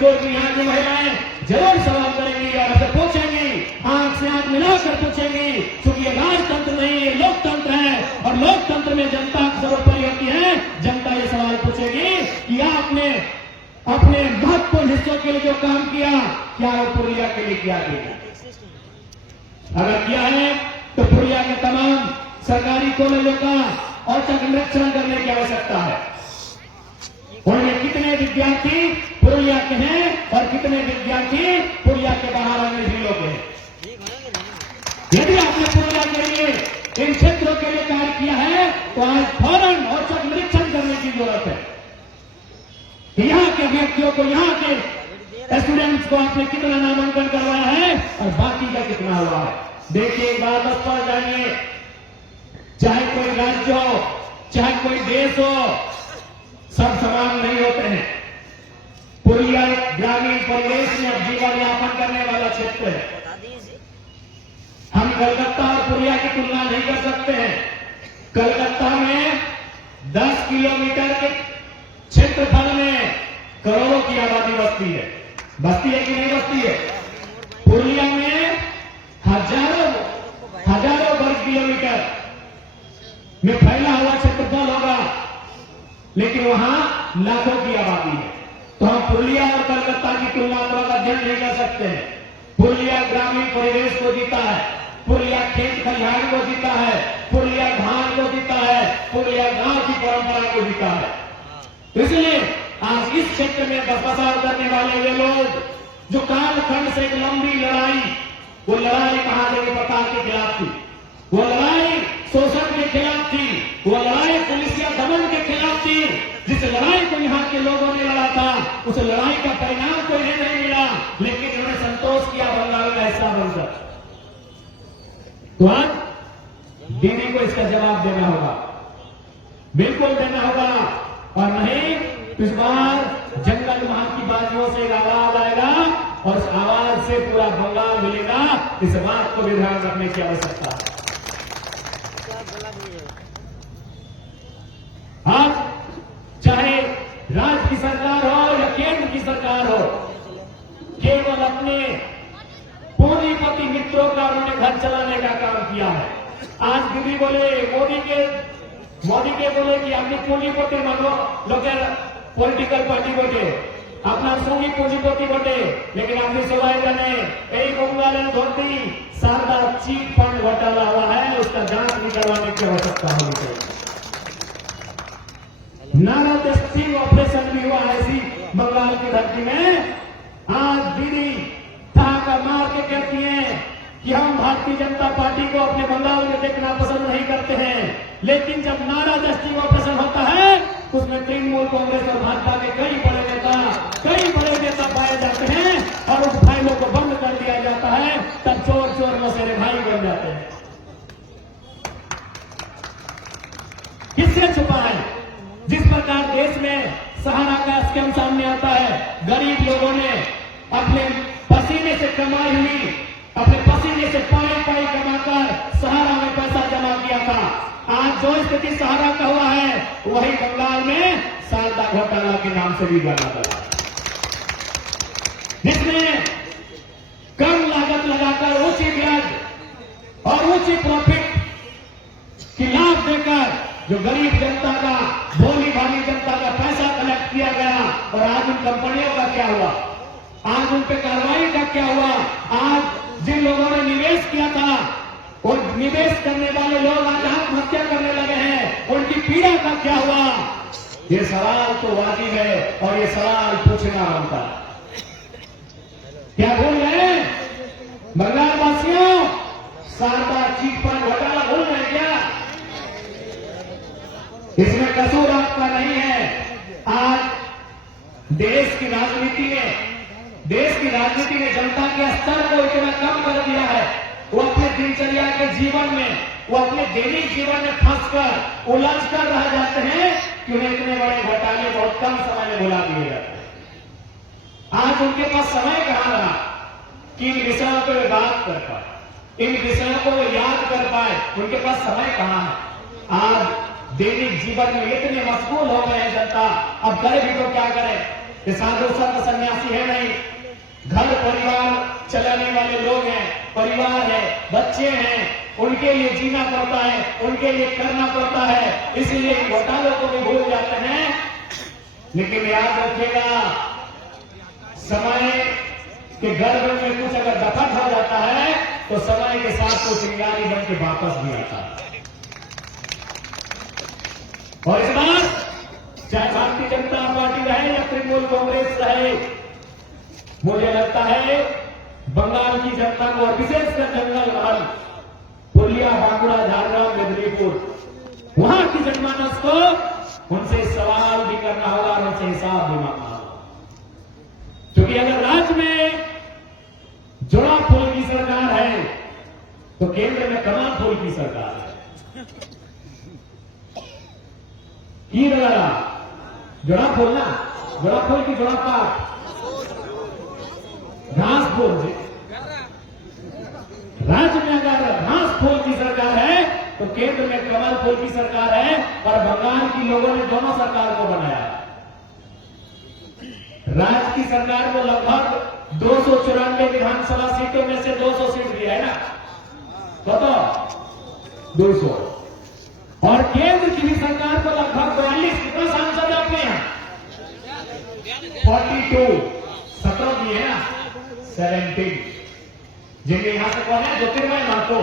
किशोर की यहाँ की महिलाएं जरूर सवाल करेंगी और ऐसे पूछेंगी, आंख से आंख मिलाकर पूछेंगी, क्योंकि ये राजतंत्र नहीं, ये लोकतंत्र है और लोकतंत्र में जनता सर्वोपरि होती है। जनता ये सवाल पूछेगी कि आपने अपने महत्वपूर्ण हिस्सों के लिए जो काम किया, क्या वो पुरुलिया के लिए किया गया? अगर किया है तो पुरुलिया के तमाम सरकारी कॉलेजों का औचक निरीक्षण करने की आवश्यकता है। उनमें कितने विद्यार्थी पुरुलिया के हैं और कितने विद्यार्थी पुरुलिया के बाहर आने जिलों के हैं। यदि आपने पुरुलिया के लिए इन क्षेत्रों के लिए कार्य किया है तो आज फौरन औचक निरीक्षण करने की जरूरत है कि यहाँ के व्यक्तियों को, यहाँ के स्टूडेंट्स को आपने कितना नामांकन करवाया है और बाकी का कितना हुआ है। देखिए, एक बात स्पष्ट जानिए, चाहे कोई राज्य हो, चाहे कोई देश हो, सब समान नहीं होते हैं। पुरुलिया ग्रामीण परिवेश में अब जीवन यापन करने वाला क्षेत्र है। हम कलकत्ता और पुरुलिया की तुलना नहीं कर सकते हैं। कलकत्ता में 10 किलोमीटर के क्षेत्रफल में करोड़ों की आबादी बसती है। बसती है कि नहीं बसती है? पुरुलिया में हजारों वर्ग किलोमीटर में फैला हुआ क्षेत्रफल होगा, लेकिन वहां लाखों की आबादी है। तो हम पुरुलिया और कलकत्ता की तुलनात्मक अध्ययन नहीं कर सकते हैं। पुरुलिया ग्रामीण परिवेश को जीता है, पुरुलिया खेत खलिहान को जीता है, पुरुलिया धान को जीता है, पुरुलिया गांव की परंपरा को जीता है। इसलिए आज इस क्षेत्र में बसा करने वाले वे लोग जो कालखंड से एक लंबी लड़ाई, वो लड़ाई महादेवी प्रताप के खिलाफ थी, वो लड़ाई शोषण के खिलाफ थी, वो लड़ाई पुलिसिया दमन के खिलाफ थी। जिस लड़ाई को यहाँ के लोगों ने लड़ा था, उस लड़ाई का परिणाम तो इन्हें नहीं मिला, लेकिन उन्होंने संतोष किया बंगाल का हिस्सा बनकर। तो आज दीदी को इसका जवाब देना होगा, बिल्कुल देना होगा, और नहीं तो इस बार जंगल वहां की बाजियों से एक आवाज आएगा और उस आवाज से पूरा बंगाल मिलेगा। इस बात को भी ध्यान रखने की आवश्यकता है। आज चाहे राज्य की सरकार हो या केंद्र की सरकार हो, केवल अपने पूंजीपति मित्रों का उन्होंने घर चलाने का काम किया है। आज दीदी बोले, मोदी के बोले कि अपनी पूंजीपति लोग पॉलिटिकल पार्टी बोटे, अपना सभी पूंजीपति बोटे, लेकिन अपनी सवाई जाने एक बंगाल धोती शारदा चीट फंड घोटाला हुआ है, उसका जांच निकलवाने की आवश्यकता होनी चाहिए। नारा स्टिंग ऑपरेशन भी हुआ है इसी बंगाल की धरती में। आज दीदी ठहाका मार के कहती हैं कि हम भारतीय जनता पार्टी को अपने बंगाल में देखना पसंद नहीं करते हैं, लेकिन जब नारा स्टिंग ऑपरेशन होता है उसमें तृणमूल कांग्रेस और भाजपा के कई बड़े नेता पाए जाते हैं और उस फाइलों को बंद कर दिया जाता है, तब चोर मसेरे भाई बन जाते हैं। किससे छुपा है? जिस प्रकार देश में सहारा का स्कीम सामने आता है, गरीब लोगों ने अपने पसीने से कमाई हुई, अपने पसीने से पाई कमाकर सहारा में पैसा जमा किया था। आज जो स्थिति सहारा का हुआ है, वही बंगाल में शारदा घोटाला के नाम से भी जाना था, जिसमें कम लागत लगाकर ऊंची ब्याज और ऊंची प्रॉफिट की लाभ देकर जो गरीब जनता का, भोली भाली जनता का पैसा कलेक्ट किया गया। और आज उन कंपनियों का क्या हुआ? आज उन पे कार्रवाई का क्या हुआ? आज जिन लोगों ने निवेश किया था, और निवेश करने वाले लोग आज आत्महत्या करने लगे हैं, उनकी पीड़ा का क्या हुआ? ये सवाल तो वाजिब है और ये सवाल पूछना बनता है। क्या भूल गए बंगाल वासियों? शारदा चीट फंड घोटाला भूल गए क्या? इसमें कसूर आपका नहीं है। आज देश की राजनीति ने जनता के स्तर को इतना कम कर दिया है, वो अपने दिनचर्या के जीवन में, वो अपने दैनिक जीवन में फंसकर उलझ कर रह जाते हैं कि उन्हें इतने बड़े घोटाले बहुत कम समय में भुला दिए जाते हैं। आज उनके पास समय कहां रहा कि इन विषयों पर बात कर पाए, इन विषयों को याद कर पाए? उनके पास समय कहां है? आज दैनिक जीवन में इतने मशगूल हो गए हैं जनता, अब करे भी तो क्या करें? कि साधु संत सन्यासी है नहीं, घर परिवार चलाने वाले लोग हैं, परिवार है, बच्चे हैं, उनके लिए जीना पड़ता है, उनके लिए करना पड़ता है, इसलिए घोटालों को भी भूल जाते हैं। लेकिन याद रखिएगा, समय के गर्भ में कुछ अगर दफन हो जाता है तो समय के साथ वो चिंगारी बन के वापस भी आता है। और इस बार चाहे भारतीय जनता पार्टी रहे या तृणमूल कांग्रेस रहे, मुझे लगता है बंगाल की जनता को और विशेषकर जंगल महल, पुरलिया, बांकुड़ा, झारग्राम, मेदिनीपुर, वहां की जनमानस को उनसे सवाल भी करना होगा और उनसे हिसाब भी मांगना होगा। क्योंकि अगर राज्य में जोड़ा फूल की सरकार है तो केंद्र में कमाल फूल की सरकार है। जोड़ा फूल ना, जोड़ा फूल की जोड़ा पाठ, घास फूल। राज्य में अगर घास फूल की सरकार है तो केंद्र में कमल फूल की सरकार है, और बंगाल की लोगों ने दोनों सरकार को बनाया। राज्य की सरकार को लगभग 294 विधानसभा सीटों में से 200 सीट दिया है ना, बताओ 200। और केंद्र की भी सरकार को लगभग 42 कितना सांसद है अपने यहाँ, 42, 17 दिए है ना, 17, जिनके यहां से कौन है, ज्योतिर्मय महतो।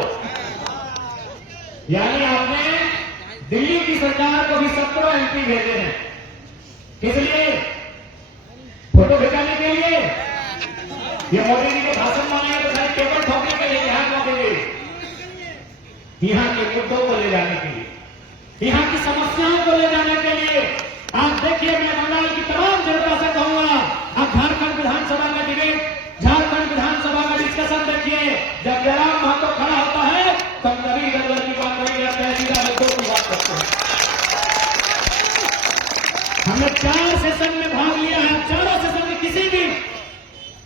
यानी आपने दिल्ली की सरकार को भी 17 एमपी भेजे हैं, किस लिए? फोटो खिंचाने के लिए। ये मोदी जी के भाषण बनाए तो खाली पेपर ठोकने के लिए यहां पहुंचेंगे, यहां के मुद्दों को ले जाने के लिए, यहां की समस्याओं को ले जाने के लिए। आप देखिए, मैं बंगाल की तमाम जनता से कहूंगा, आप झारखंड विधानसभा में डिबेट, झारखंड विधानसभा में डिस्कशन देखिए, जब जयराम महतो खड़ा होता है तो कभी गड़बड़ की बात नहीं करते हैं, सीधा मुद्दों की बात करते हैं। हमने 4 सेशन में भाग लिया है, चारों सेशन में किसी भी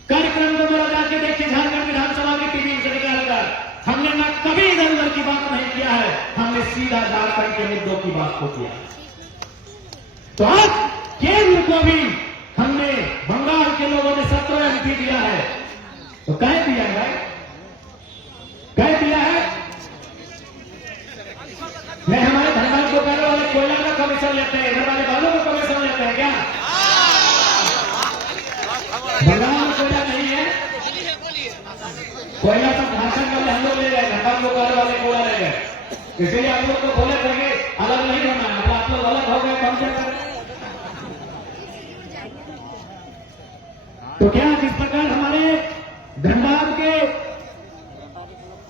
कार्यक्रम को मेरा जाके देखिए, झारखंड विधानसभा की टीवी से निकालकर हमने न कभी इधर उधर की बात नहीं किया है, हमने सीधा झारखंड के मुद्दों की बात को किया। तो आज केंद्र को भी हमने, बंगाल के लोगों ने 17 एमपी दिया है, तो कह दिया है, कह दिया है। मैं हमारे धनबाद बोकारो वाले कोयला का कमीशन लेते हैं, इधर वाले बालू का कमीशन लेते हैं क्या? बंगाल में कोयला नहीं है, कोयला सब झारखंड वाले हम लोग ले गए, धनबाद बोकारो वाले कोयला ले गए, इसलिए आप लोग को बोले करके अलग नहीं होना है, आप लोग अलग हो गए कम से कम। तो क्या जिस प्रकार हमारे धनबाद के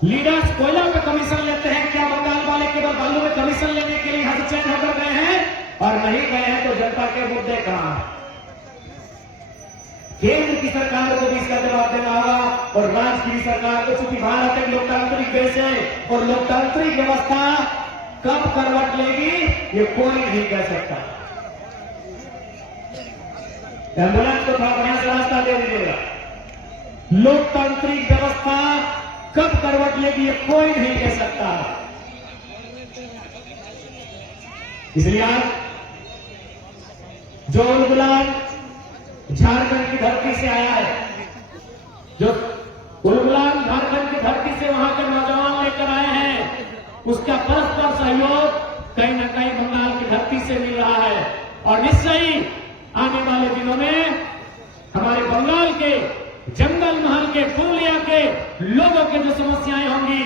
लीडर्स कोयला पे कमीशन लेते हैं, क्या बंगाल वाले केवल बालू में कमीशन लेने के लिए यहां से चयन होकर गए हैं? और नहीं गए हैं तो जनता के मुद्दे कहां हैं? केंद्र की सरकार को भी इसका जवाब देना होगा, और राज्य की सरकार को, चूंकि भारत एक लोकतांत्रिक देश है और लोकतांत्रिक व्यवस्था कब करवट लेगी ये कोई नहीं कह सकता। एम्बुलेंस को थोड़ा बढ़िया से रास्ता दे दीजिएगा। लोकतांत्रिक व्यवस्था कब करवट लेगी ये कोई नहीं कह सकता। इसलिए आज जो उलगुलान झारखंड की धरती से आया है, जो उलगुलान झारखंड की धरती से वहां के नौजवान लेकर आए हैं, उसका परस्पर सहयोग कहीं न कहीं बंगाल की धरती से मिल रहा है। और निश्चय ही आने वाले दिनों में हमारे बंगाल के जंगल महल के, पुरलिया के लोगों के जो समस्याएं होंगी,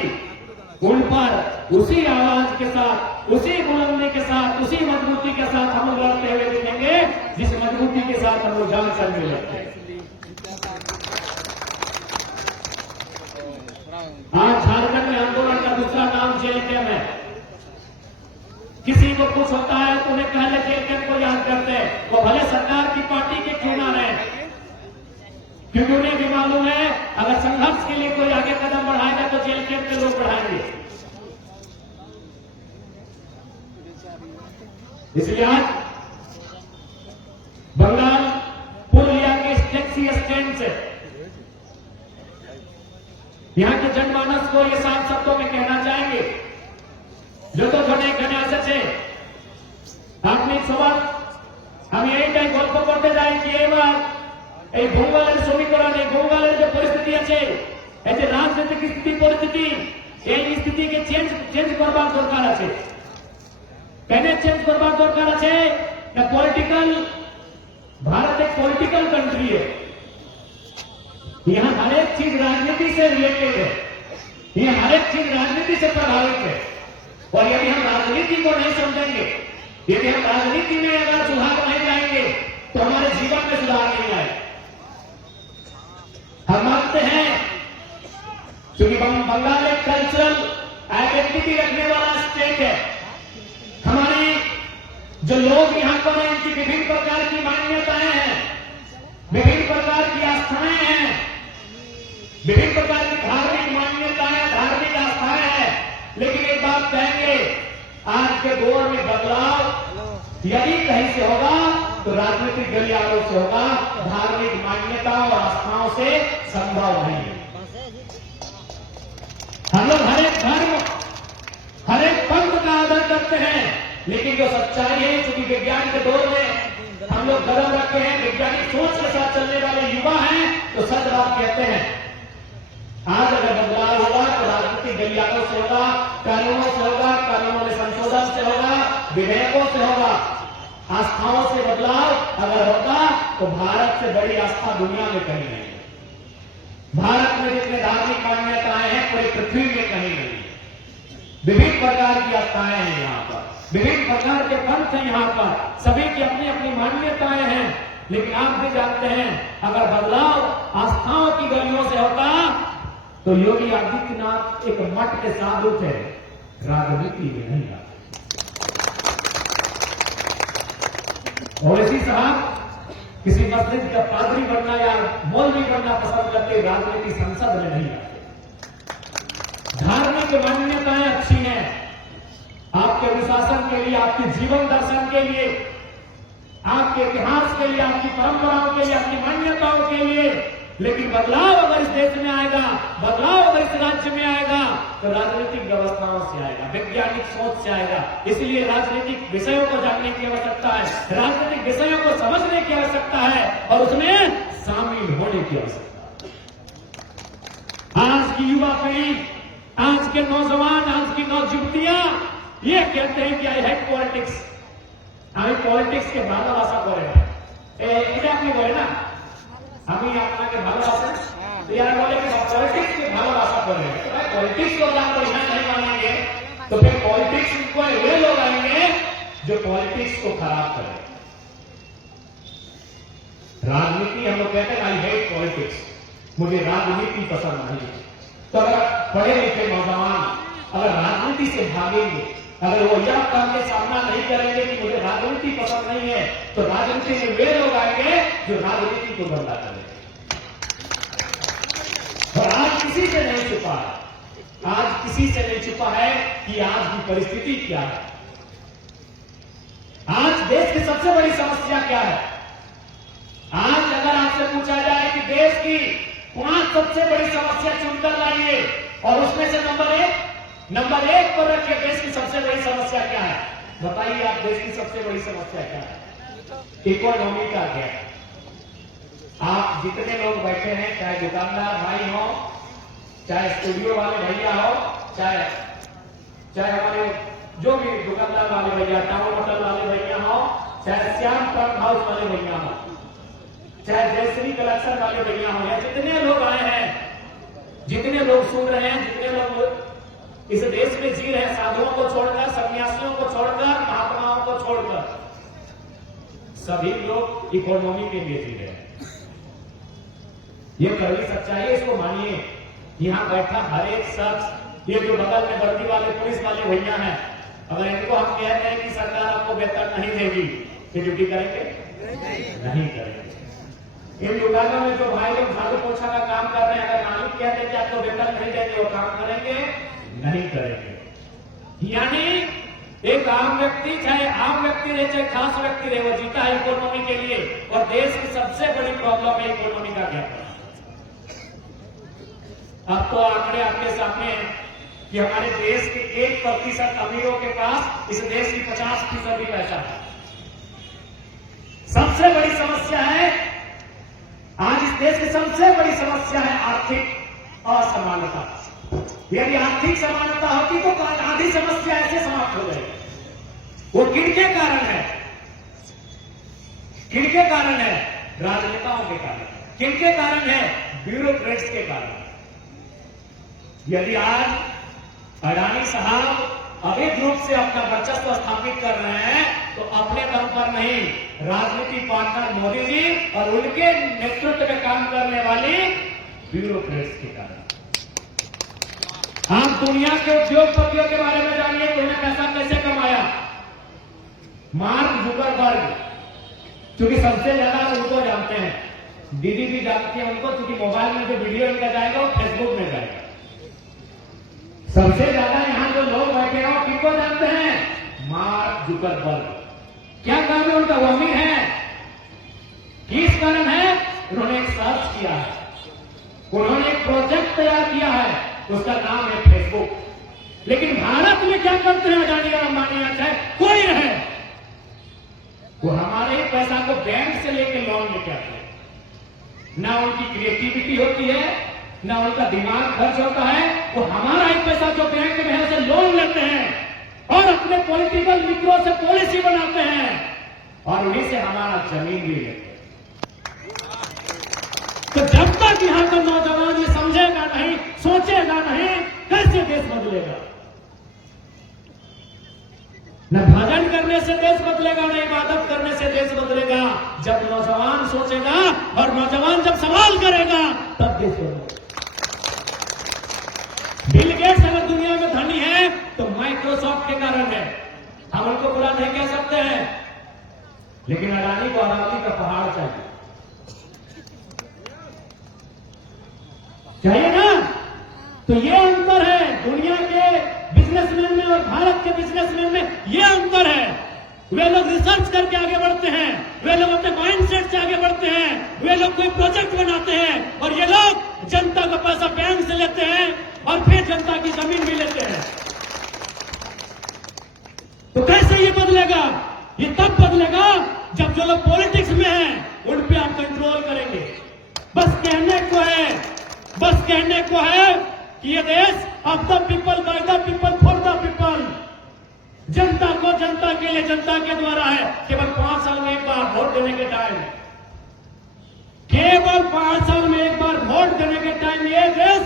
उन पर उसी आवाज के साथ, उसी बुलंदी के साथ, उसी मजबूती के साथ हम लोग लड़ते हुए दिखेंगे, जिस मजबूती के साथ हम लोग जान चल में लड़ते हैं। आज झारखंड में आंदोलन का दूसरा नाम जेल कैंप है। किसी को कुछ होता है तो उन्हें पहले जेल कैंप को याद करते हैं, वो भले सरकार की पार्टी के क्यों ना रहे, क्योंकि उन्हें भी मालूम है अगर संघर्ष के लिए कोई आगे कदम बढ़ाएगा तो जेल कैंप के लोग बढ़ाएंगे। इसलिए आज बंगाल पुरलिया के टैक्सी स्टैंड से यहां के जनमानस को ये साफ शब्दों में कहना चाहेंगे, जो तो घने घने से আপনি সবার আমি এইটাই গল্প করতে যাই কি এবার এই ভূগোলের সমীকরণে ভূগোলের যে পরিস্থিতি আছে, এই যে রাজনৈতিক স্থিতি পরিস্থিতি, এই স্থিতিকে চেঞ্জ করবার দরকার আছে। কেন চেঞ্জ করবার দরকার আছে? पॉलिटिकल, भारत एक पॉलिटिकल कंट्री है, यहाँ हर एक चीज राजनीति से रिलेटेड है, यहाँ हर एक चीज राजनीति से प्रभावित है। और यदि हम राजनीति को नहीं समझेंगे, यदि हम राजनीति में अगर सुधार नहीं लाएंगे तो हमारे जीवन में सुधार नहीं आएगा। हम मानते हैं क्योंकि बंगाल एक कल्चरल आइडेंटिटी रखने वाला स्टेट है। हमारे जो लोग यहाँ पर हैं, इनकी विभिन्न प्रकार की मान्यताएं हैं, विभिन्न प्रकार की आस्थाएं हैं, विभिन्न प्रकार की धार्मिक मान्यताएं, धार्मिक आस्थाएं हैं। लेकिन एक बात कहेंगे, आज के दौर में बदलाव यदि कहीं से होगा तो राजनीतिक गलियारों से होगा, धार्मिक मान्यताओं और आस्थाओं से संभव नहीं है। हम लोग हर एक धर्म, हर एक पंथ का आदर करते हैं, लेकिन जो सच्चाई है, क्योंकि विज्ञान के दौर में हम लोग कदम रखे हैं, वैज्ञानिक सोच के साथ चलने वाले युवा हैं, तो सच बात कहते हैं। आज अगर बदलाव होगा तो राजनीतिक गलियारों से होगा, कानूनों से होगा, कानूनों में संशोधन से होगा, विधेयकों से होगा। आस्थाओं से बदलाव अगर होगा तो भारत से बड़ी आस्था दुनिया में कहीं नहीं है। भारत में जितने धार्मिक मान्यताएं हैं पूरी पृथ्वी में कहीं नहीं है। विभिन्न प्रकार की आस्थाएं हैं यहाँ पर, विभिन्न प्रकार के पंथ हैं यहाँ पर, सभी की अपनी अपनी मान्यताएं हैं। लेकिन आप भी जानते हैं, अगर बदलाव आस्थाओं की गलियों से होगा तो योगी आदित्यनाथ एक मठ के साधु थे, राजनीति में नहीं आते। और इसी साहब किसी मस्जिद का पादरी बनना या मौलवी बनना पसंद करते, राजनीति संसद में नहीं आते। धार्मिक मान्यताएं अच्छी हैं, आपके अनुशासन के लिए, आपके जीवन दर्शन के लिए, आपके इतिहास के लिए, आपकी परंपराओं के लिए, आपकी मान्यताओं के लिए। लेकिन बदलाव अगर इस देश में आएगा, बदलाव अगर इस राज्य में आएगा तो राजनीतिक व्यवस्थाओं से आएगा, वैज्ञानिक सोच से आएगा। इसलिए राजनीतिक विषयों को जानने की आवश्यकता है, राजनीतिक विषयों को समझने की आवश्यकता है और उसमें शामिल होने की आवश्यकता है। आज की युवा पीढ़ी, आज के नौजवान, आज की नौजुवतियां ये कहते हैं कि आई हेट पॉलिटिक्स, আমি পলিটিক্সকে ভালোবাসা করে না। এটা আপনি বলে না, আমি আপনাকে ভালোবাসেন, यार बोले कि पॉलिटिक्स के भालोबासा कर रहे हैं, तो भाई पॉलिटिक्स को अगर आप यहाँ नहीं मानेंगे तो फिर पॉलिटिक्स को वे लोग आएंगे जो पॉलिटिक्स को खराब करें। राजनीति हम लोग कहते हैं आई हेट पॉलिटिक्स, मुझे राजनीति पसंद नहीं है। तो अगर पढ़े लिखे नौजवान अगर राजनीति से भागेंगे, अगर वो यह काम के सामना नहीं करेंगे कि मुझे राजनीति पसंद नहीं है, तो राजनीति में वे लोग आएंगे जो राजनीति को गंदा करेंगे। और आज किसी से नहीं छुपा है, आज किसी से नहीं छुपा है कि आज की परिस्थिति क्या है। आज देश की सबसे बड़ी समस्या क्या है? आज अगर आपसे पूछा जाए कि देश की 5 सबसे बड़ी समस्या चुनकर लाइए और उसमें से नंबर एक पर रखिए देश की सबसे बड़ी समस्या क्या है, बताइए आप देश की सबसे बड़ी समस्या क्या है? इकोनॉमी का गैप। आप जितने लोग बैठे हैं, चाहे दुकानदार भाई हो, चाहे स्टूडियो वाले भैया हो, चाहे हमारे जो भी दुकानदार वाले भैया, टाउन होटल वाले भैया हो, चाहे श्याम पर्क हाउस वाले भैया हो, चाहे जयश्री कलेक्शन वाले भैया हो, या जितने लोग आए हैं, जितने लोग सुन रहे हैं, जितने लोग इस देश में जी रहे हैं, साधुओं को छोड़कर, सन्यासियों को छोड़कर, महात्माओं को छोड़कर, सभी लोग इकोनॉमी के लिए जी रहे हैं। ये कड़वी सच्चाई है, इसको मानिए। यहां बैठा हर एक शख्स, ये जो बगल में वर्दी वाले पुलिस वाले भैया हैं, अगर इनको हम कहते हैं कि सरकार आपको वेतन नहीं देगी, तो ड्यूटी करेंगे? नहीं करेंगे। इन दुकानों में जो भाई लोग झाड़ू पोछा का काम कर रहे हैं, अगर मालिक कहते हैं कि आपको वेतन नहीं देंगे, वो काम करेंगे? नहीं करेंगे। यानी एक आम व्यक्ति, चाहे आम व्यक्ति रहे चाहे खास व्यक्ति रहे, वो जीता है इकोनॉमी के लिए। और देश की सबसे बड़ी प्रॉब्लम है इकोनॉमी का गैप। अब तो आंकड़े आपके सामने हैं कि हमारे देश के 1% अमीरों के पास इस देश की 50% पैसा है। सबसे बड़ी समस्या है सबसे बड़ी समस्या है आर्थिक असमानता। यदि आर्थिक समानता होती तो आधी समस्या ऐसे समाप्त हो जाएगी। वो किनके कारण है? किनके कारण है? राजनेताओं के कारण। किनके कारण है? ब्यूरोक्रेट्स के कारण। यदि आज अडानी साहब अवैध रूप से अपना वर्चस्व स्थापित कर रहे हैं तो अपने दम पर नहीं, राजनीतिक पार्टनर मोदी जी और उनके नेतृत्व में काम करने वाली ब्यूरोक्रेट्स के कारण। आप दुनिया के उद्योगपतियों के बारे में जानिए, उन्होंने पैसा कैसे कमाया। मार्क जुकरबर्ग, क्योंकि सबसे ज्यादा उनको जानते हैं, दीदी भी जानती है उनको, क्योंकि मोबाइल में जो वीडियो इनका जाएगा वो फेसबुक में जाएगा। सबसे ज्यादा यहां जो लोग बैठे हैं वो किनको जानते हैं? Mark Zuckerberg. क्या काम है उनका? वो अमीर है। किस कारण है? उन्होंने एक सर्च किया है, उन्होंने एक प्रोजेक्ट तैयार किया है, उसका नाम है फेसबुक। लेकिन भारत में क्या करते हैं अडानी और अंबानी, चाहे कोई रहे, वो हमारे ही पैसा को बैंक से लेकर लोन लेके आते हैं। ना उनकी क्रिएटिविटी होती है, ना उनका दिमाग खर्च होता है, वो हमारा ही पैसा जो बैंक में है उसे लोन लेते हैं और अपने पॉलिटिकल मित्रों से पॉलिसी बनाते हैं और उन्हीं से हमारा जमीन भी लेते हैं। तो जब तक यहां का नौजवान ये समझेगा नहीं, सोचेगा नहीं, कैसे देश बदलेगा? न भजन करने से देश बदलेगा, न इबादत करने से देश बदलेगा। जब नौजवान सोचेगा और नौजवान जब सवाल करेगा तब देश बदलेगा। बिल गेट्स अगर दुनिया में धनी है तो माइक्रोसॉफ्ट के कारण है, हम उनको बुरा नहीं कह सकते हैं, लेकिन अडानी को अरावली का पहाड़ चाहिए ना। तो ये अंतर है दुनिया के बिजनेसमैन में और भारत के बिजनेसमैन में, ये अंतर है। वे लोग रिसर्च करके आगे बढ़ते हैं, वे लोग अपने माइंडसेट से आगे बढ़ते हैं, वे लोग कोई प्रोजेक्ट बनाते हैं, और ये लोग जनता का पैसा बैंक से लेते हैं और फिर जनता की जमीन भी लेते हैं। तो कैसे ये बदलेगा? ये तब बदलेगा जब जो लोग पॉलिटिक्स में हैं उन पे आप कंट्रोल करेंगे। बस कहने को है, बस कहने को है कि ये देश of the people, by the people, for the people, जनता को, जनता के लिए, जनता के द्वारा है। केवल 5 साल में एक बार वोट देने के टाइम, केवल 5 साल में एक बार वोट देने के टाइम ये देश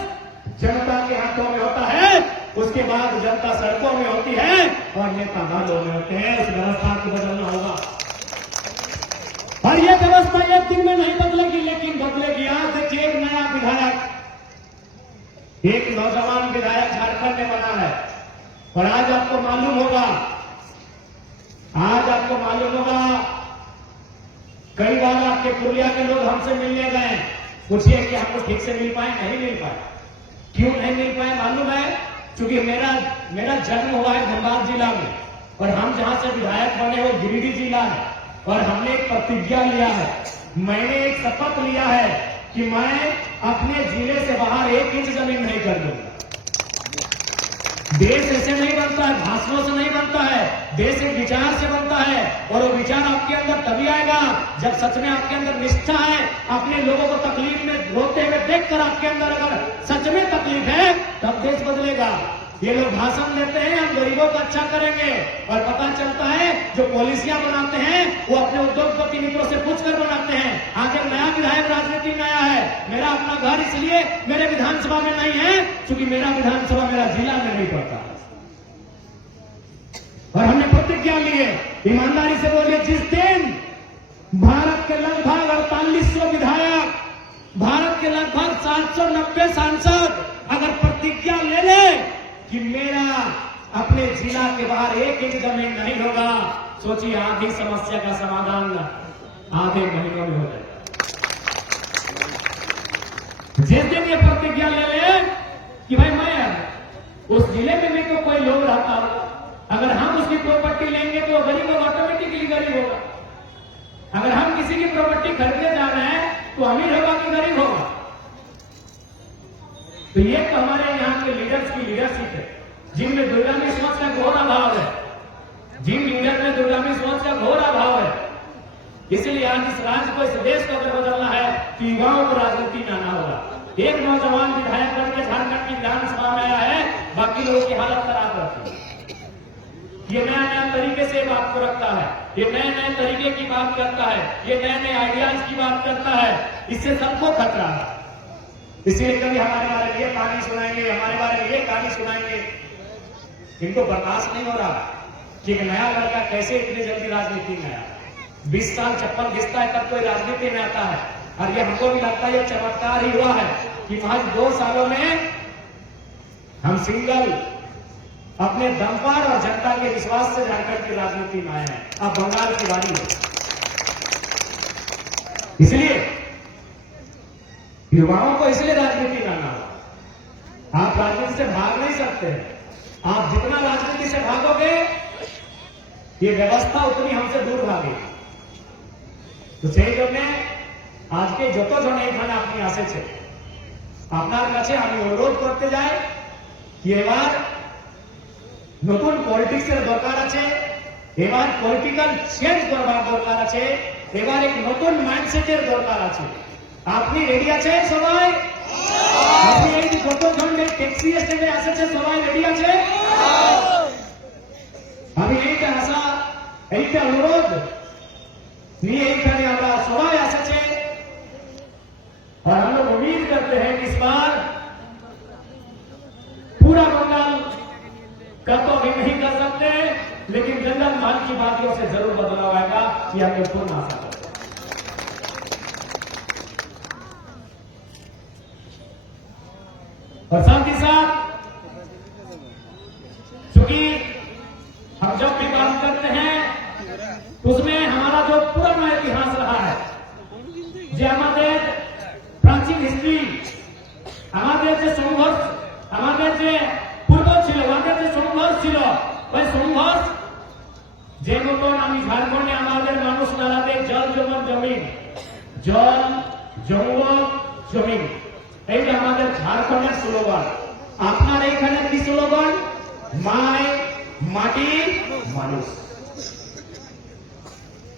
जनता के हाथों में होता है। उसके बाद जनता सड़कों में होती है और नेता गालों में होते हैं। इस व्यवस्था को बदलना होगा और ये व्यवस्था एक दिन में नहीं बदलेगी, लेकिन बदलेगी। आज देखिए एक नया विधायक, एक नौजवान विधायक झारखंड में बना है और आज आपको मालूम होगा, कई बार आपके पुरलिया के लोग हमसे मिलने गए, पूछिए कि हमको ठीक से मिल पाए? नहीं मिल पाए। क्यों नहीं मिल पाए मालूम है? क्योंकि मेरा जन्म हुआ है धनबाद जिला में और हम जहां से विधायक बने वो गिरिडीह जिला है और हमने एक प्रतिज्ञा लिया है, मैंने एक शपथ लिया है कि मैं अपने जिले से बाहर 1 इंच जमीन नहीं कर दूंगा। देश ऐसे नहीं बनता है, भाषणों से नहीं बनता है, देश एक विचार से बनता है और वो विचार आपके अंदर तभी आएगा जब सच में आपके अंदर निष्ठा है। अपने लोगों को तकलीफ में रोते हुए देखकर आपके अंदर अगर सच में तकलीफ है तब देश बदलेगा। ये लोग भाषण देते हैं हम गरीबों का अच्छा करेंगे और पता चलता है जो पॉलिसियां बनाते हैं वो अपने उद्योगपति मित्रों से पूछकर बनाते हैं। आज एक नया विधायक राजनीति में आया है, मेरा अपना घर इसलिए मेरे विधानसभा में नहीं है क्योंकि मेरा विधानसभा मेरा जिला में नहीं पड़ता और हमने प्रतिज्ञा ली है, ईमानदारी से बोलिए, जिस दिन भारत के लगभग 4800 विधायक, भारत के लगभग 790 सांसद अगर प्रतिज्ञा ले ले कि मेरा अपने जिला के बाहर 1 इंच जमीन नहीं होगा, सोचिए आधी समस्या का समाधान आधे महीनों में हो जाएगा। जिस दिन ये प्रतिज्ञा ले ले कि भाई मैं उस जिले में भी तो कोई लोग रहता हो, अगर हम उसकी प्रॉपर्टी लेंगे तो गरीब होगा, ऑटोमेटिकली गरीब होगा। अगर हम किसी की प्रॉपर्टी खरीदने जा रहे हैं तो अमीर होगा कि गरीब होगा? तो ये तो हमारे यहाँ के लीडर्स की लीडरशिप है जिनमें दुर्गामी सोच का घोर अभाव है, जिन लीडर में दुर्गामी सोच का घोर अभाव है। इसलिए आज इस राज्य को, इस देश को अगर बदलना है कि युवाओं को राजनीति में आना होगा। एक नौजवान विधायक बनकर झारखंड की विधानसभा में आया है, बाकी लोगों की हालत खराब रहती है। ये नया नया तरीके से बात को रखता है, ये नए नए तरीके की बात करता है, ये नए नए आइडियाज की बात करता है, इससे सबको खतरा है। इसीलिए कभी हमारे बारे में ये कहानी सुनाएंगे, हमारे बारे में ये कहानी सुनाएंगे। इनको बर्दाश्त नहीं हो रहा कि एक नया लड़का कैसे इतनी जल्दी राजनीति में आया। 20 साल चप्पल घिसता है तब कोई राजनीति में आता है। और ये हमको भी लगता है ये चमत्कार ही हुआ है कि महज 2 सालों में हम सिंगल अपने दम पर और जनता के विश्वास से झारखंड की राजनीति में आए हैं। अब बंगाल की बारी है। इसलिए युवाओं को इसलिए राजनीति में आना होगा। आप राजनीति से भाग नहीं सकते। आप जितना राजनीति से भागोगे ये व्यवस्था उतनी हमसे दूर भागेगी। तो সেই জন্য আজকে যতজন এখানে আপনি আসেছে আপনার কাছে আমি অনুরোধ করতে যাই কি এবার নতুন পলিটিক্সের দরকার আছে, এবার পলিটিক্যাল চেঞ্জ করবার দরকার আছে, এবার এক নতুন মাইন্ডসেটের দরকার আছে। আপনি রেডি আছেন সবাই? আপনি এই যতজন ট্যাক্সি স্ট্যান্ডে আসেছে সবাই রেডি আছে? আমি এইটা আশা, এইটা অনুরোধ নিয়ে এইখানে আমরা সবাই আসেছে। और हम लोग उम्मीद करते हैं कि इस बार पूरा बंगाल का तो अभी नहीं कर सकते, लेकिन जंगल महल की बातों से जरूर बदलाव आएगा, ये हमें पूर्ण आशा है। और साथ ही साथ चूंकि हम जब भी बात करते हैं उसमें हमारा जो पुराना इतिहास रहा है, जो हमारे प्राचीन हिस्ट्री, हमारे जो संघर्ष, हमारे जो पूर्व ছিল, আমাদের যে সংঘর্ষ ছিল, ওই সংঘর্ষ যে মতন আমি ঝাড়খণ্ডে আমাদের মানুষ নালাতে জল জমন জমিন, জল জঙ্গল জমিন, এইটা আমাদের ঝাড়খণ্ডের স্লোগান। আপনার এইখানে কি স্লোগান? মায় মাটি মানুষ,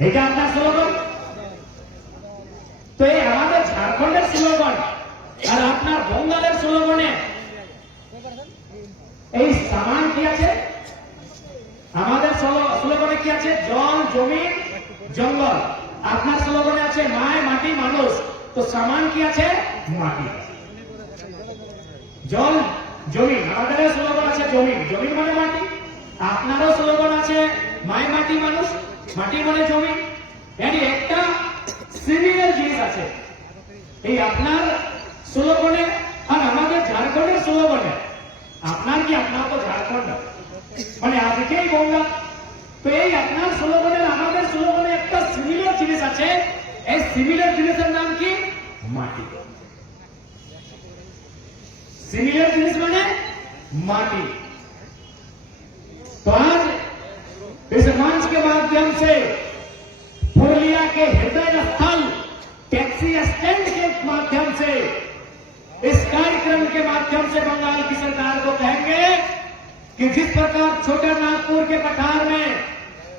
এটা আপনার স্লোগান। তো এই আমাদের ঝাড়খণ্ডের স্লোগান আর আপনার বঙ্গালের স্লোগানে এই সমান কি আছে? আমাদের স্লোগানে কি আছে? জল জমিন জঙ্গল। আপনার স্লোগানে আছে মায় মাটি মানুষ। তো সমান কি আছে? মাটি জল জমিন। আমাদের স্লোগান আছে জমিন, জমিন মানে মাটি। আপনারও স্লোগান আছে মায় মাটি মানুষ, মাটি মানে জমিন। এর একটা সিমিলার জিনিস আছে এই আপনার স্লোগানে আর আমাদের ঝাড়খণ্ডের স্লোগানে। আপনার কি? আপনার তো ঝাড়খণ্ড মানে আজকেই গঙ্গা। তো এই আপনার স্লোগানের আমাদের স্লোগানে একটা সিমিলার জিনিস আছে। এই সিমিলার জিনিসের নাম কি? মাটি। সিমিলার জিনিস মানে माटी। तो आज इस मंच के माध्यम से पुरुलिया के हृदय स्थल टैक्सी स्टैंड के माध्यम से इस कार्यक्रम के माध्यम से बंगाल की सरकार को कहेंगे कि जिस प्रकार छोटे नागपुर के पठार में,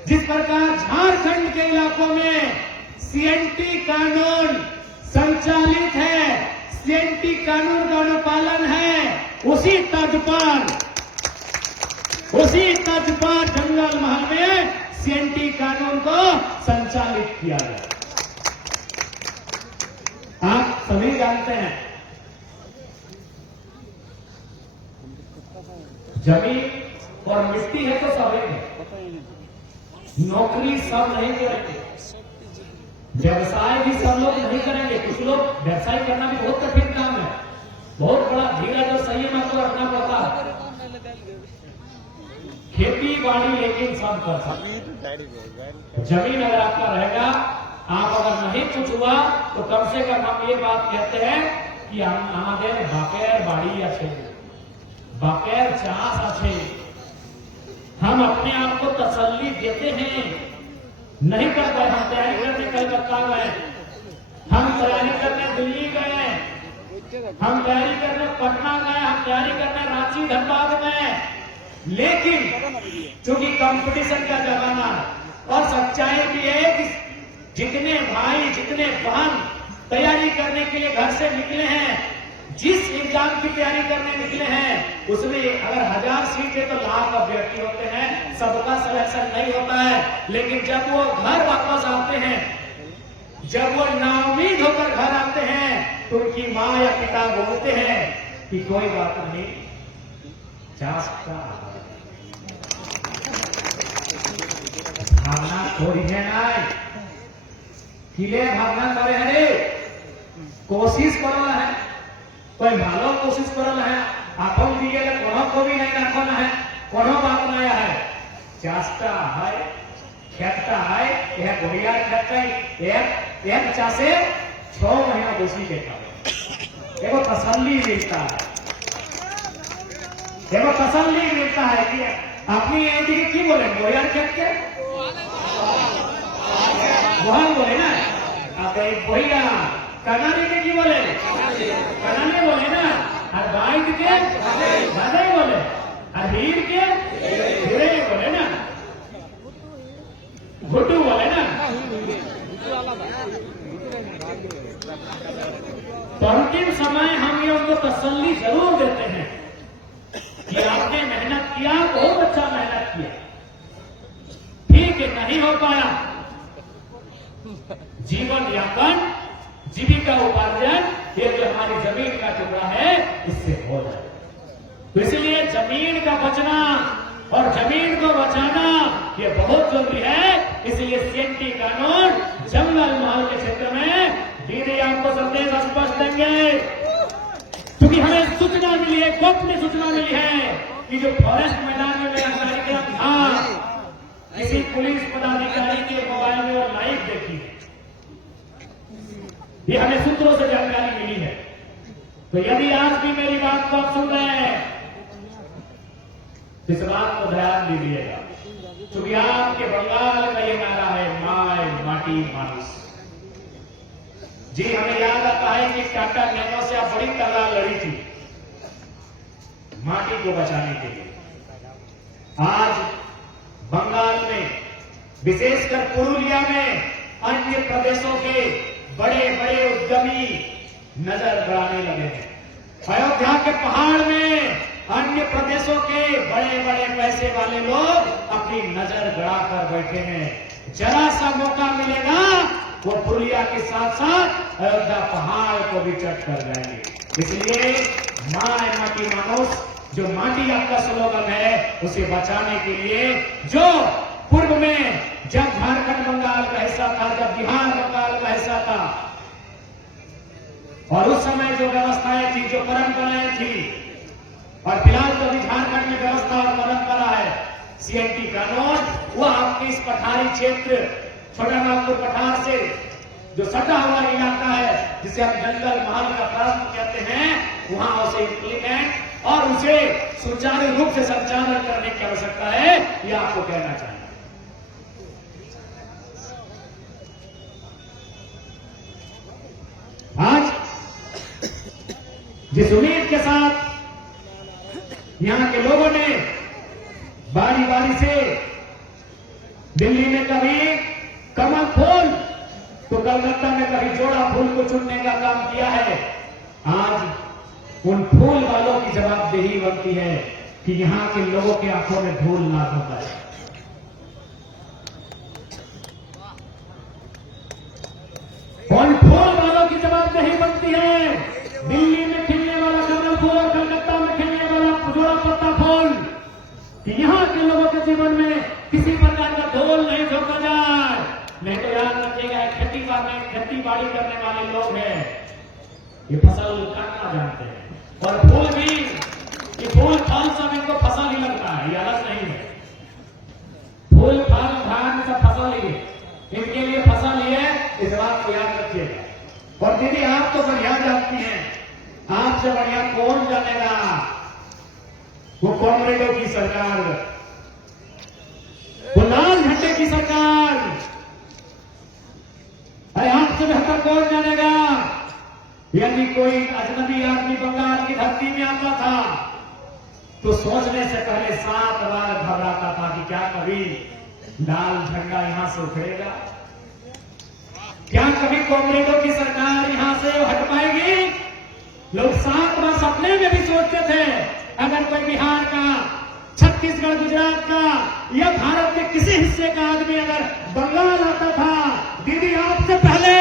जिस प्रकार झारखंड के इलाकों में सीएनटी कानून संचालित है, सीएनटी कानून का अनुपालन है, उसी तर्ज पर जंगल महल में सीएनटी कानून को संचालित किया गया। आप सभी जानते हैं जमीन और मिट्टी है तो सब है, नौकरी सब नहीं करेंगे, व्यवसाय भी सब लोग नहीं करेंगे। कुछ लोग व्यवसाय करना भी बहुत कठिन काम है, बहुत बड़ा धीरज और संयम आपको रखना पड़ता है। खेती बाड़ी लेकिन सब कर सकते। जमीन अगर आपका रहेगा, आप अगर नहीं कुछ हुआ तो कम से कम हम ये बात कहते हैं कि हमारे बापेर बाड़ी अच्छे, बापेर चास अच्छे। हम अपने आप को तसल्ली देते हैं, नहीं कर पाए। हम तैयारी करने कलकत्ता गए, हम तैयारी करने दिल्ली गए, हम तैयारी करने पटना गए, हम तैयारी करने रांची धनबाद गए, लेकिन क्योंकि कंपटीशन का जमाना और सच्चाई भी है कि जितने भाई जितने बहन तैयारी करने के लिए घर से निकले हैं, जिस एग्जाम की तैयारी करने निकले हैं उसमें अगर 1000 सीट है तो लाख अभ्यर्थी होते हैं, सबका सिलेक्शन नहीं होता है। लेकिन जब वो घर वापस आते हैं, जब वो नाउमीद होकर घर आते हैं, तो उनकी माँ या पिता बोलते हैं कि कोई बात नहीं, जा सकता भावना थोड़ी है ना, किले भावना करे है, कोशिश करना है, कोई भालो कोशिश करना है, आपन दिए कोनो को भी नहीं रखना है, कोनो बात नहीं है, चास्ता है, खेतता है, यह गोड़िया खेतता है, एक चासे 6 महीना दोषी के खावे, एगो तसल्ली मिलता है, एगो तसल्ली मिलता है कि अपनी एंटी की बोले गोड़िया खेत के वहां बोले ना, आप एक भैया कनानी के की बोले, कनानी बोले ना, और बाइट के बधाई बोले, और हीर के हीरे बोले ना, घुटू बोले ना। तो अंतिम समय हम ये उनको तसल्ली जरूर देते हैं कि आपने मेहनत किया, बहुत अच्छा मेहनत किया, ठीक है नहीं हो पाया, जीवन यापन, जीविका उपार्जन, ये जो हमारी जमीन का टुकड़ा है इससे हो जाए। तो इसलिए जमीन का बचना और जमीन को बचाना ये बहुत जरूरी है। इसलिए सीएनटी कानून जंगल महल के क्षेत्र में दीदी आपको संदेश स्पष्ट देंगे, क्योंकि हमें सूचना मिली है, गोपनीय सूचना मिली है कि जो फॉरेस्ट मैदान में मेरा कार्यक्रम था, किसी पुलिस पदाधिकारी के मोबाइल में वो लाइव देखी है, ये हमें सूत्रों से जानकारी मिली है। तो यदि आज भी मेरी बात को आप सुन रहे हैं, इस बात को ध्यान दीजिएगा, क्योंकि आपके बंगाल का ये नारा है, माय माटी मानुष। जी हमें याद आता है कि टाटा नैनो से आप बड़ी तलवार लड़ी थी माटी को बचाने के लिए। आज बंगाल में, विशेषकर पुरुलिया में, अन्य प्रदेशों के बड़े बड़े उद्यमी नजर गड़ाने लगे हैं। अयोध्या के पहाड़ में अन्य प्रदेशों के बड़े बड़े पैसे वाले लोग अपनी नजर गड़ाकर बैठे हैं। जरा सा मौका मिलेगा वो पुरुलिया के साथ साथ अयोध्या पहाड़ को भी चट कर जाएंगे। इसलिए माय माटी मानुष, जो माटी आपका स्लोगन है, उसे बचाने के लिए जो पूर्व में जब झारखंड बंगाल का हिस्सा था, जब बिहार बंगाल का हिस्सा था, और उस समय जो व्यवस्थाएं थी, जो परंपराएं थी, और फिलहाल तो अभी झारखंड में व्यवस्था और परंपरा है सीएनटी कानून, वो आपके इस पठारी क्षेत्र छोटा नागपुर पठार से जो सटा हुआ इलाका है, जिसे हम जंगल महल का प्रांत कहते हैं, वहां उसे इम्प्लीमेंट और उसे सुचारू रूप से संचालन करने की आवश्यकता है, यह आपको कहना चाहिए। आज जिस उम्मीद के साथ यहां के लोगों ने बारी बारी से दिल्ली में कभी कमल फूल तो कलकत्ता में कभी जोड़ा फूल को चुनने का काम किया है, आज उन फूल वालों की जवाबदेही बनती है कि यहां के लोगों की आंखों में धूल ना होता है। उन फूल वालों की जवाबदेही बनती है, दिल्ली में खिलने वाला कमल फूल और कलकत्ता में खिलने वाला जोड़ा पत्ता फूल, कि यहां के लोगों के जीवन में किसी प्रकार का धूल नहीं झोंका जाए। नहीं तो याद रखिएगा, खेती बाड़ी करने वाले लोग हैं, ये फसल काटना जानते हैं, और फूल भी, ये फूल फल सब इनको फसल ही लगता है, ये अलग नहीं है। फूल फल धान सब फसल ही है, इनके लिए फसल ही है, इस बात को याद रखिएगा। और दीदी आप तो बढ़िया जानती हैं, आपसे बढ़िया कौन जानेगा, वो कॉमरेडों की सरकार, वो लाल झंडे की सरकार, अरे आपसे बेहतर कौन जानेगा। यदि कोई अजनबी आदमी बंगाल की धरती में आता था तो सोचने से पहले 7 बार घबराता था कि क्या कभी लाल झंडा यहां से उखड़ेगा, क्या कभी कॉमरेडों की सरकार यहां सपने में भी सोचते थे अगर कोई बिहार का, छत्तीसगढ़, गुजरात का या भारत के किसी हिस्से का आदमी अगर बंगाल आता था दीदी आपसे पहले,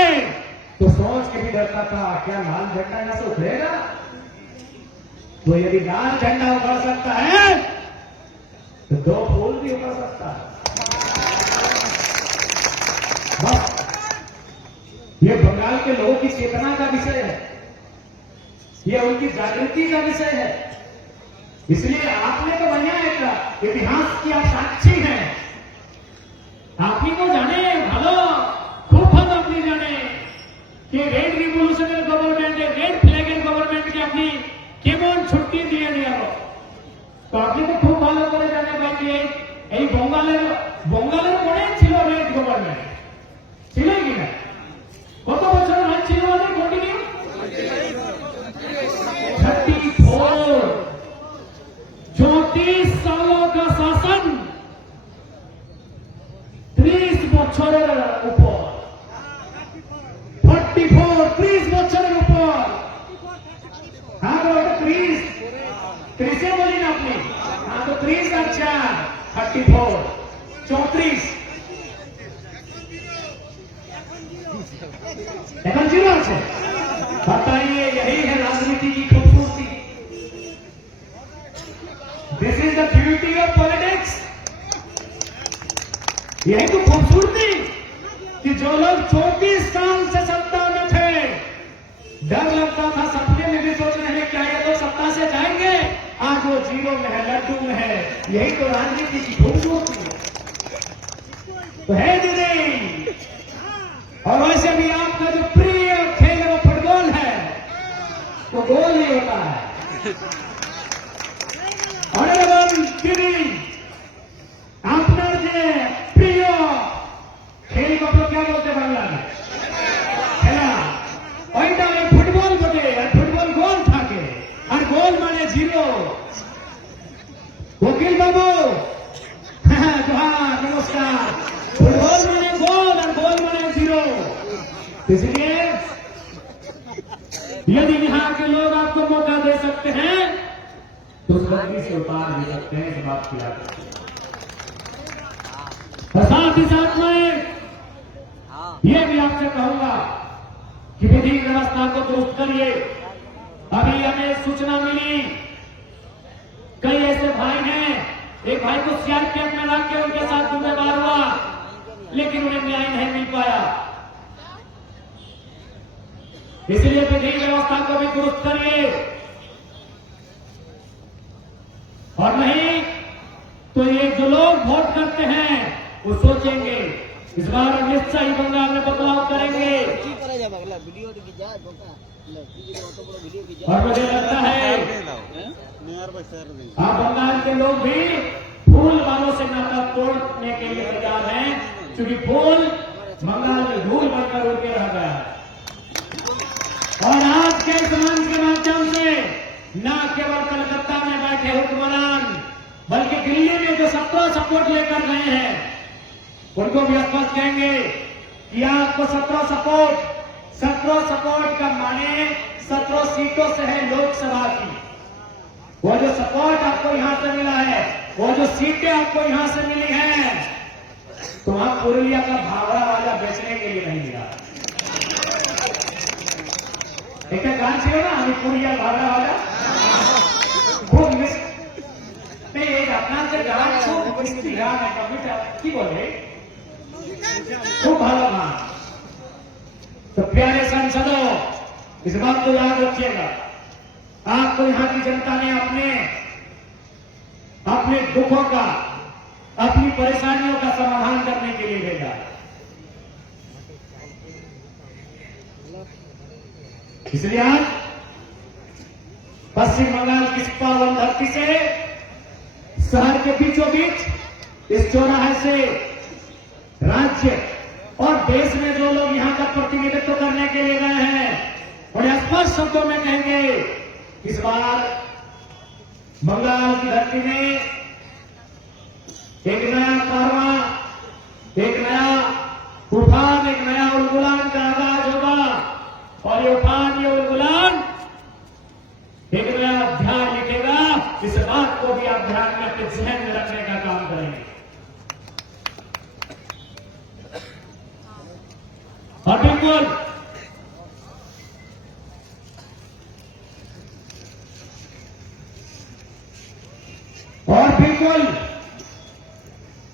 तो सोच के भी डरता था क्या लाल झंडा यहाँ से उठेगा? तो यदि लाल झंडा उखड़ सकता है तो दो फूल भी उखड़ सकता है। बस ये बंगाल के लोगों की चेतना का विषय है, ये उनकी जागृति का विषय है। इसलिए आपने तो बढ़िया एक इतिहास की आप साक्षी हैं, आप ही को जाने ভালো, खूब ভালো আপনি জানে कि रेड रिवोल्यूशनरी गवर्नमेंट, रेड फ्लैगের गवर्नमेंट के अपनी কেমন ছুটি দিয়ে দিল। তো আপনি তো খুব ভালো করে জানেন ভাই যে এই বঙ্গালের পরে ছিল রেড গভর্নমেন্ট, ছিল কি না? কত বছর রাজ ছিল আমাদের কন্টিনিউ? 34 34 सालों का शासन, 30 বছরের উপর, 44 30 বছরের উপর। हाँ तो 30 बोली ना आपने? हाँ तो 30 अच्छा 34 34 এখন জিরো আছে। बताइए यही है राजनीति की खूबसूरती। This is the beauty of politics. यही तो खूबसूरती कि जो लोग 34 साल से सत्ता में थे, डर लगता था, सपने में भी सोच रहे हैं क्या ये तो सत्ता से जाएंगे, आज वो जीरो में है, लड्डू में है। यही तो राजनीति की खूबसूरती है। तो है दीदी, और वैसे भी आपका जो प्रिय खेल है वो फुटबॉल है, तो गोल नहीं होता है। और दीदी आपका जो प्रिय खेल को आप लोग क्या बोलते हैं बांग्ला में? खेला ওইটা ওই ফুটবল বটে, আর ফুটবল গোল থাকে, আর গোল মানে জিরো। वकील बाबू जोहार, नमस्कार। फुटबॉल माने गोल और गोल माने जीरो। इसलिए यदि बिहार के लोग आपको मौका दे सकते हैं तो उस बदली से उतार भी सकते हैं, इस बात की याद रखें। और साथ ही साथ में ये भी आपसे कहूंगा कि विधि व्यवस्था को दुरुस्त करिए। अभी हमें सूचना मिली, कई ऐसे भाई हैं, एक भाई को सीआरपीएफ में रख के उनके साथ दुर्व्यवहार हुआ, लेकिन उन्हें न्याय नहीं मिल पाया। इसलिए विधि व्यवस्था को भी दुरुस्त करिए, और नहीं तो ये जो लोग वोट करते हैं वो सोचेंगे इस बार निश्चय ही बंगाल में बदलाव करेंगे। और मुझे लगता है आप बंगाल के लोग भी फूल वालों से नाता तोड़ने के लिए तैयार हैं, क्योंकि फूल बंगाल में धूल बनकर उड़ के रह गया है। और आज के इस मंच के माध्यम से न केवल कलकत्ता में बैठे हुक्मरान, बल्कि दिल्ली में जो 17 सपोर्ट लेकर गए हैं उनको भी स्पष्ट कहेंगे कि आपको 17 सपोर्ट का माने 17 सीटों से है लोकसभा की। वो जो सपोर्ट आपको यहां से मिला है, वो जो सीटें आपको यहां से मिली हैं, तो आप पुरुलिया का भावड़ा राजा बेचने के लिए नहीं मिला। एक गान छो ना, हमें पुरुलिया भावड़ा राजा खूब मिस एक अपना से गान खूब मिस्ती गान है, कभी की बोले खूब भालो गान। तो प्यारे सांसदों, इस बात को याद रखिएगा, आपको यहां की जनता ने अपने दुखों का, अपनी परेशानियों का समाधान करने के लिए भेजा। इसलिए आज पश्चिम बंगाल की पावन धरती से, शहर के बीचों बीच इस चौराहे से राज्य और देश में जो लोग यहां का प्रतिनिधित्व करने के लिए गए हैं, उन्हें स्पष्ट शब्दों में कहेंगे इस बार बंगाल की धरती में एक नया कारवां, एक नया तूफान, एक नया उलगुलान का आगाज होगा। और ये उफान, ये उलगुलान एक नया को भी आप ध्यान में अपने जहन में रखने का काम करेंगे। और बिल्कुल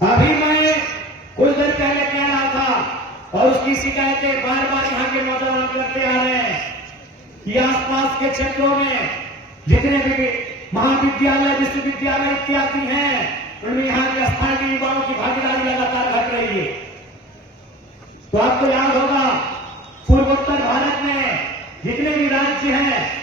अभी मैं कुछ देर पहले कह रहा था और उसकी शिकायतें बार बार यहां के नौजवान करते आ रहे हैं कि आसपास के क्षेत्रों में जितने भी महाविद्यालय विश्वविद्यालय इत्यादि हैं उनमें यहाँ के स्थानीय युवाओं की भागीदारी लगातार घट रही है। तो आपको याद होगा पूर्वोत्तर भारत में जितने भी राज्य हैं